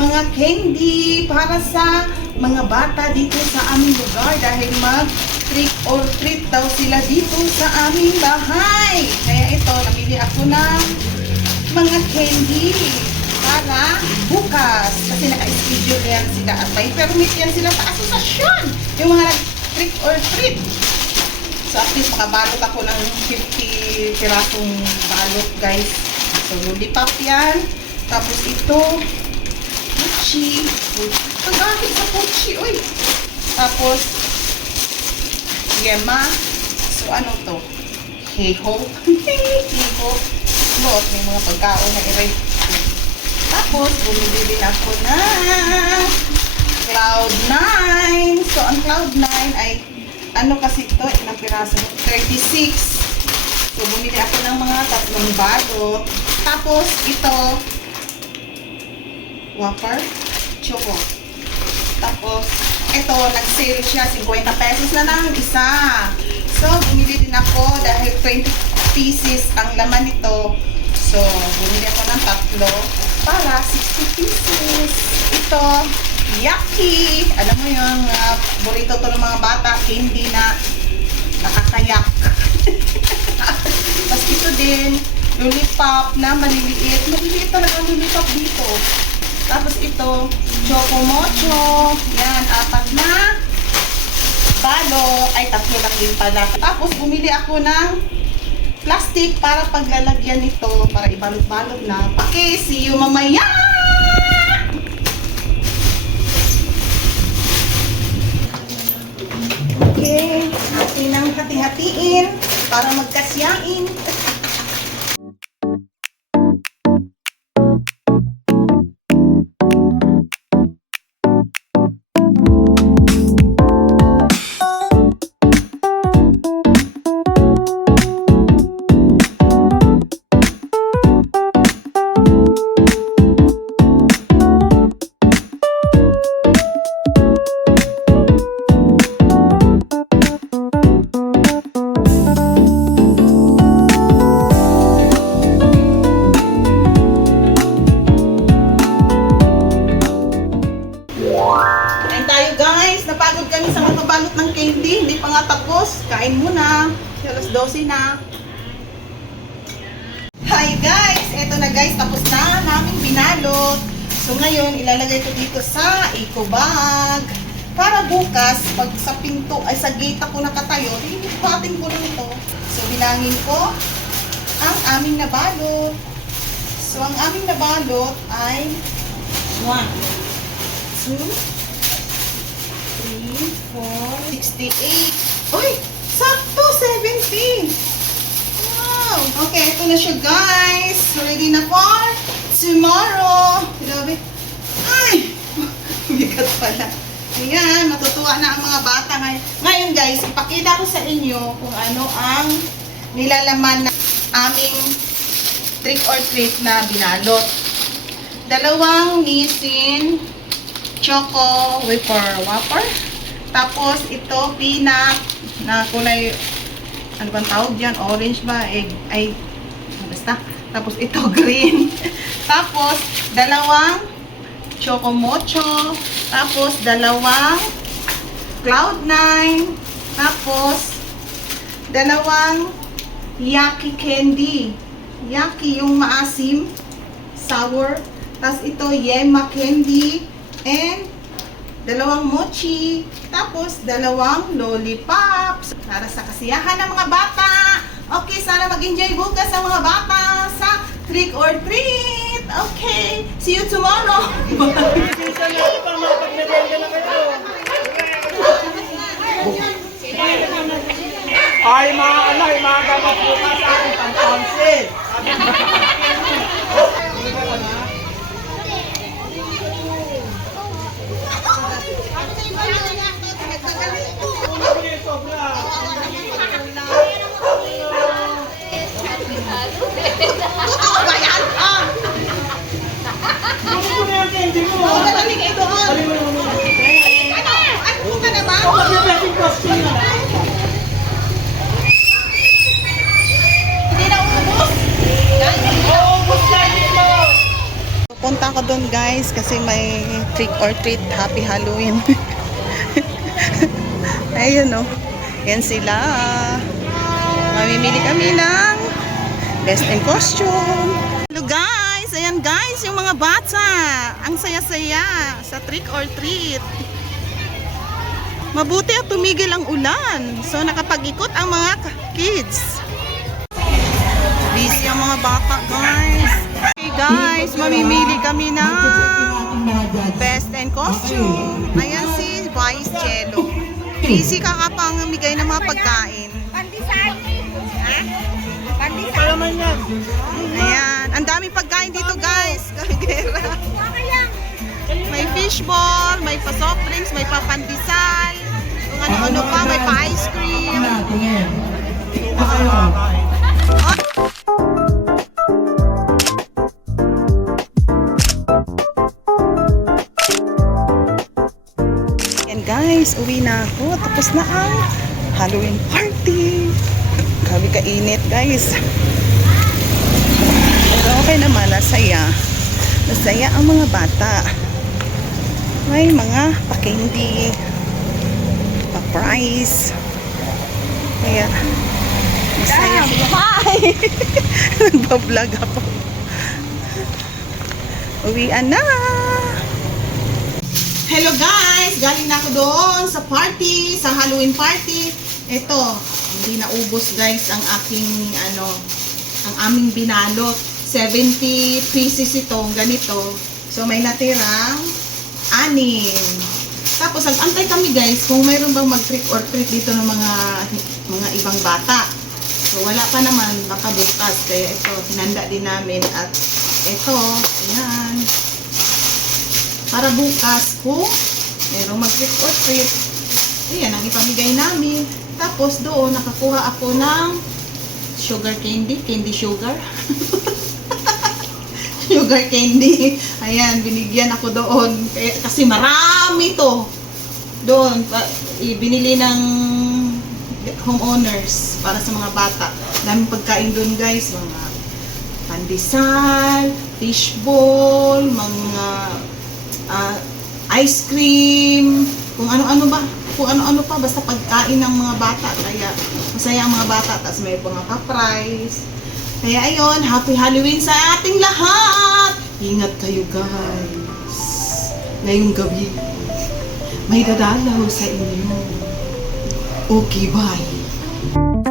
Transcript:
mga candy para sa mga bata dito sa aming lugar dahil mag-trick or treat daw sila dito sa aming bahay. Kaya ito, namili ako ng mga candy para bukas kasi naka-schedule yan sila at may permit yan sila sa asosasyon yung mga trick or treat. So at least makabalot ako ng 50 pirasong balot guys. So lollipop yan. Tapos ito puchi. Pag-akit sa puchi. Uy. Tapos yema. So ano to? Heho. Heho. Bot, may mga pagkaon na i-rate. Tapos bumili din ako na Cloud9. So ang Cloud9 ay ano kasi ito, ilang piraso? 36. So, bumili ako ng mga 3 balot. Tapos, ito, wafer, choco. Tapos, ito, nag-sale siya, 50 pesos na lang isa. So, bumili din ako dahil 20 pieces ang laman nito. So, bumili ako ng 3 para 60 pieces. Ito, Yaki! Alam mo yung burrito to ng mga bata, candy na nakakayak. Tapos ito din, lollipop na maliliit. Maliliit talaga ang lollipop dito. Tapos ito, Choco Mocho. Yan, 4 na balo. Ay, 3 lang din pala. Tapos bumili ako ng plastic para paglalagyan nito, para ibalot-balot na. Okay, see you mamaya! Okay, atin ang hati-hatiin para magkasyain. Hindi pa nga tapos. Kain muna. Alas 12 na. Hi guys! Eto na guys. Tapos na namin binalot. So ngayon, ilalagay ko dito sa eco bag. Para bukas, pag sa pinto, ay sa gate ako nakatayo, hihating ko lang ito. So bilangin ko ang aming nabalot. So ang aming nabalot ay 1, 2, 68. Uy! Sakto! 70! Wow! Okay, ito na siya guys. Ready na for tomorrow. Grabe. Ay! Bigat pala. Ayan, matutuwa na ang mga bata ngayon. Ngayon guys, ipakita ko sa inyo kung ano ang nilalaman na aming trick or treat na binalot. 2 Nissin Choco wafer. Tapos ito peanut na kulay, ano bang tawag diyan? Orange ba? Ay basta. Tapos ito green. Tapos 2 Choco Mocho. Tapos 2 Cloud9. Tapos 2 Yaki candy. Yaki yung maasim, sour. Tapos ito Yema candy and 2 mochi, tapos 2 lollipops para sa kasiyahan ng mga bata. Okay, sana mag-enjoy bukas ang mga bata sa trick or treat. Okay, see you tomorrow. Ay, mga gamot bukas sa aking pang-tonsil. Hindi na ubos? guys kasi may trick or treat. Happy Halloween. Ayun oh. Yan sila. Mamimili kami ng best in costume. Hello guys. Ayan guys, yung mga bata. Ang saya-saya sa trick or treat. Mabuti at tumigil ang ulan. So nakapag-ikot ang mga kids. Busy ang mga bata guys. Okay guys, mamimili kami ng best in costume. Ayan si Vice Jello. Busy kakapamigay ng mga pagkain. Pandesal. Ha? Pandesal. Kaya man yan. Ayan, ang daming pagkain dito guys. Kagera. Okay lang. May fishball, may pa-soft drinks, may pa-pandesal. Kung ano-ano pa, may pa-ice cream. Yan guys, uwi na ako. Tapos na ang Halloween party. Grabe kainit guys. Pero okay naman, nasaya. Nasaya ang mga bata. May mga pa-candy, pa-prize. Kaya, masaya. Hi! Nagbablog ako. Uwian na! Hello guys! Galing na ako doon sa party, sa Halloween party. Ito, hindi naubos guys ang aking, ang aming binalot. 70 pieces itong ganito. So, may natirang 6. Tapos, antay kami guys kung mayroon bang mag-trick or treat dito ng mga ibang bata. So, wala pa naman. Baka bukas. Kaya ito, hinanda din namin. At ito, ayan. Para bukas kung mayroong mag-trick or treat. Ayan, ang ipamigay namin. Tapos, doon, nakakuha ako ng sugar candy. Candy sugar. Sugar candy. Ayan, binigyan ako doon. Kasi marami to. Doon, binili ng homeowners para sa mga bata. Daming pagkain doon guys. Mga pandesal, fishball, mga ice cream, kung ano-ano ba. Kung ano-ano pa, basta pagkain ng mga bata. Kaya masaya ang mga bata. Tapos may mga pa-prize. Kaya ayun, Happy Halloween sa ating lahat! Ingat kayo guys. Ngayong gabi, may dadalaw sa inyo. Okay, bye.